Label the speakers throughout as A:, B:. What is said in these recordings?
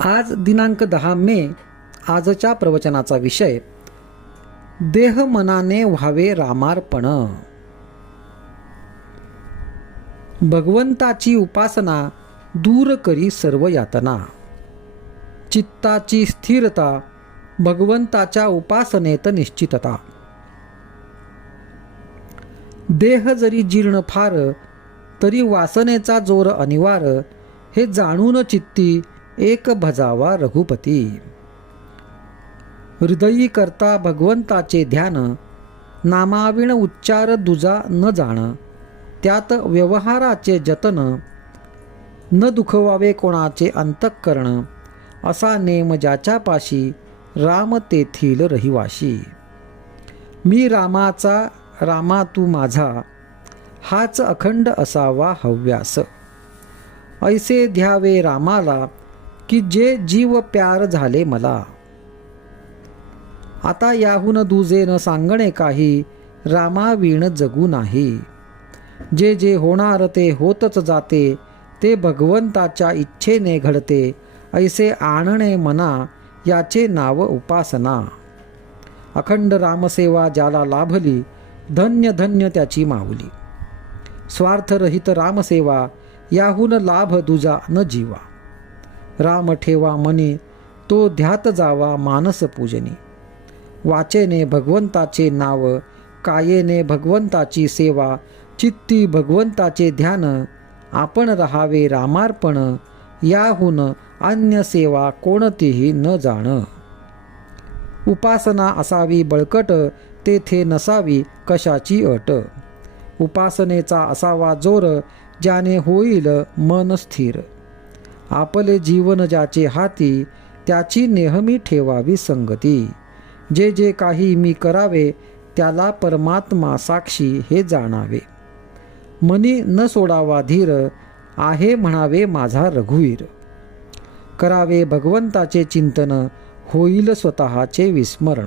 A: आज दिनांक दहा मे आजच्या प्रवचनाचा विषय देह मनाने व्हावे रामार्पण. भगवंताची उपासना दूर करी सर्व यातना. चित्ताची स्थिरता भगवंताच्या उपासनेत निश्चितता. देह जरी जीर्ण फार तरी वासनेचा जोर अनिवार हे जाणून चित्ती एक भजावा रघुपती. हृदयी करता भगवंताचे ध्यान नामाविण उच्चार दुजा न जाण त्यात व्यवहाराचे जतन न दुखवावे कोणाचे अंतःकरण असा नेम ज्याच्यापाशी राम तेथील रहिवाशी. मी रामाचा रामा तू माझा हाच अखंड असावा हव्यास. ऐसे ध्यावे रामाला की जे जीव प्यार झाले मला. आता याहून दुजे न सांगणे काही रामावीण जगू नाही. जे जे होणार ते होतच जाते ते भगवंताच्या इच्छेने घडते ऐसे आणणे मना याचे नाव उपासना. अखंड रामसेवा ज्याला लाभली धन्य धन्य त्याची माऊली. स्वार्थरहित रामसेवा याहून लाभ दुजा न जीवा. राम ठेवा मनी तो ध्यात जावा मानस पूजनी. वाचेने भगवंताचे नाव कायेने भगवंताची सेवा चित्ती भगवंताचे ध्यान आपण रहावे रामार्पण याहून अन्य सेवा कोणतीही न जाण. उपासना असावी बळकट तेथे नसावी कशाची अट. उपासनेचा असावा जोर ज्याने होईल मन स्थिर. आपले जीवन ज्याचे हाती त्याची नेहमी ठेवावी संगती. जे जे काही मी करावे त्याला परमात्मा साक्षी हे जाणावे. मनी न सोडावा धीर आहे म्हणावे माझा रघुवीर. करावे भगवंताचे चिंतन होईल स्वतःचे विस्मरण.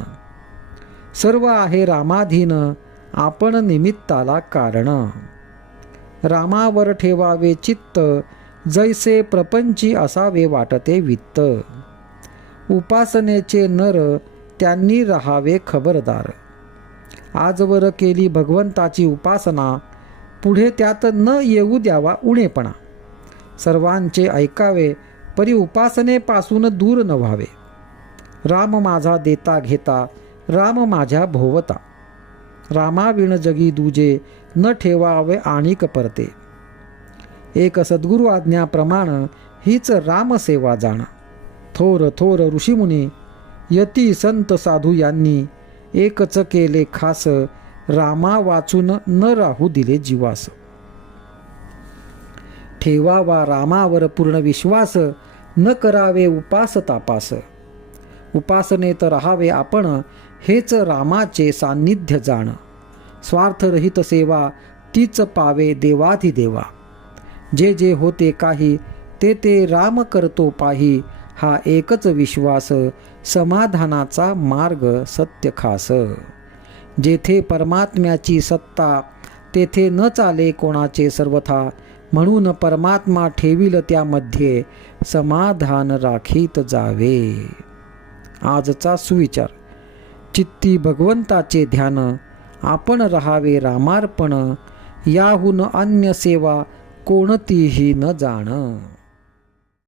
A: सर्व आहे रामाधीन आपण निमित्ताला कारण. रामावर ठेवावे चित्त जैसे प्रपंची असावे वाटते वित्त. उपासनेचे नर त्यांनी राहावे खबरदार. आजवर केली भगवंताची उपासना पुढे त्यात न येऊ द्यावा उणेपणा. सर्वांचे ऐकावे परी उपासनेपासून दूर न व्हावे राम माझा देता घेता राम माझ्या भोवता. रामाविण जगी दुजे न ठेवावे आणिक परते. एक सद्गुरु आज्ञाप्रमाण हीच रामसेवा जाणा. थोर थोर ऋषीमुनी यती संत साधू यांनी एकच केले खास रामा वाचून न राहू दिले जीवास. ठेवावा रामावर पूर्ण विश्वास न करावे उपास तापास. उपासनेत राहावे आपण हेच रामाचे सान्निध्य जाण. स्वार्थरहित सेवा तीच पावे देवाधिदेवा. जे जे होते काही ते ते राम करतो पाही. हा एकच विश्वास समाधानाचा मार्ग सत्य खास. जेथे परमात्म्याची सत्ता तेथे न चाले कोणाचे सर्वथा. म्हणून परमात्मा ठेवील त्यामध्ये समाधान राखीत जावे. आजचा सुविचार. चित्ती भगवंताचे ध्यान आपण रहावे रामार्पण. याहून अन्य सेवा कोणतीही न जाणं.